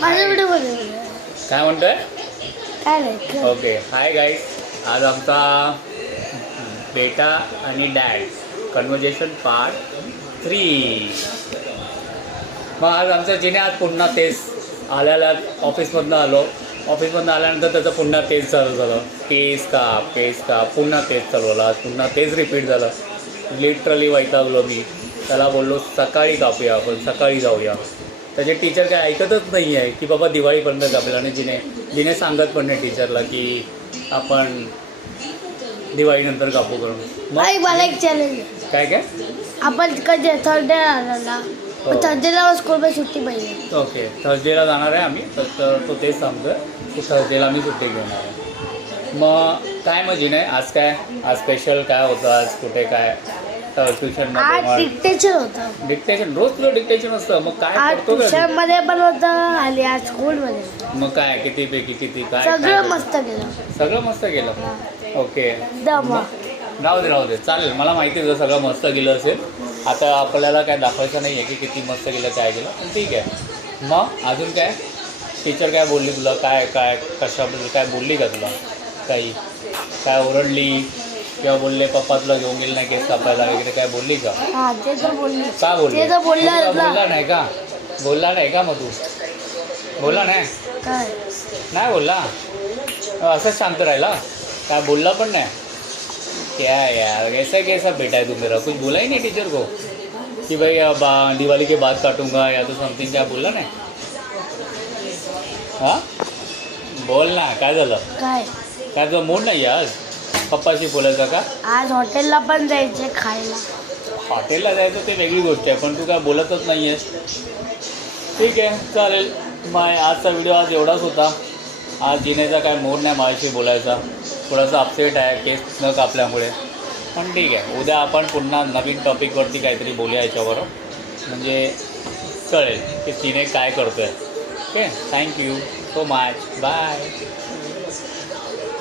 माझा व्हिडिओ बघ. काय म्हणतोय? काय नाही. ओके. हाय गाईज, आज आमचा बेटा आणि डॅड कन्व्हर्जेशन पार्ट 3. मग आज आमचं जिने आज पुन्हा तेच आल्याला ऑफिसमधनं आल्यानंतर त्याचं पुन्हा तेच चालू झालं. पेस का पुन्हा तेच चालवलं. आज पुन्हा तेच रिपीट झालं. लिटरली वैतागलो मी. त्याला बोललो सकाळी कापूया, आपण सकाळी जाऊया. त्याचे टीचर काय ऐकतच नाही आहे की बाबा दिवाळीपर्यंत कापलं. आणि जिने सांगत पण नाही टीचरला की आपण दिवाळीनंतर कापू करून. मला एक चॅलेंज. काय आपण कधी थर्सडे आला ना, थर्सडेला स्कूलमध्ये सुट्टी पाहिजे. ओके. थर्सडेला जाणार आहे आम्ही. तर तो तेच सांगतोय की थर्सडेला आम्ही सुट्टी घेणार आहे. मग काय मजी नाही आज आज स्पेशल काय होतं आज कुठे काय ट्युशनमध्ये डिक्टेशन होतं. डिक्टेशन रोज तुला डिक्टेशन असतं. मग काय करतो ट्युशनमध्ये पण होतं आणि आज स्कूलमध्ये. मग काय किती पैकी किती काय सगळं मस्त केलं. सगळं मस्त केलं. ओके. दमा राहू दे चालेल. मला माहिती आहे सगळं मस्त गेलं असेल. आता आपल्याला काय दाखवायचं नाही आहे की किती मस्त गेलं काय गेलं, पण ठीक आहे. मग अजून काय टीचर काय बोलली तुला? काय कशाबद्दल काय बोलली का तुला? काय ओरडली किंवा बोलले पप्पा तुला घेऊन गेले नाही केस कापायला वगैरे काय बोलली का? ते तर बोलली. का बोलली? ते तर बोलला नाही का? मग तू बोलला नाही? काय नाही बोलला? असंच शांत राहिला? काय बोलला पण नाही? क्या यार कैसा बेटा है तू मेरा? कुछ बोला ही नहीं टीचर को कि भाई अब दिवाली के बाद काटूंगा या तो समथिंग? क्या बोलला नाही? हां बोल ना. काय झालं? काय तुझा मूड नाही आज पप्पाशी बोलायचा का? आज हॉटेलला पण जायचे खायला. हॉटेलला जायचं ते वेगळी गोष्ट आहे, पण तू काय बोलतच नाही आहेस. ठीक आहे चालेल. मग आजचा व्हिडिओ आज एवढाच होता. आज जिनेचा काय मूड नाही माझ्याशी बोलायचा. थोडासा अपसेट आहे केस न कापल्यामुळे, पण ठीक आहे. उद्या आपण पुन्हा नवीन टॉपिकवरती काहीतरी बोलूया याच्यावर, म्हणजे कळेल की तिने काय करतो आहे. Okay. Thank you so much. Bye.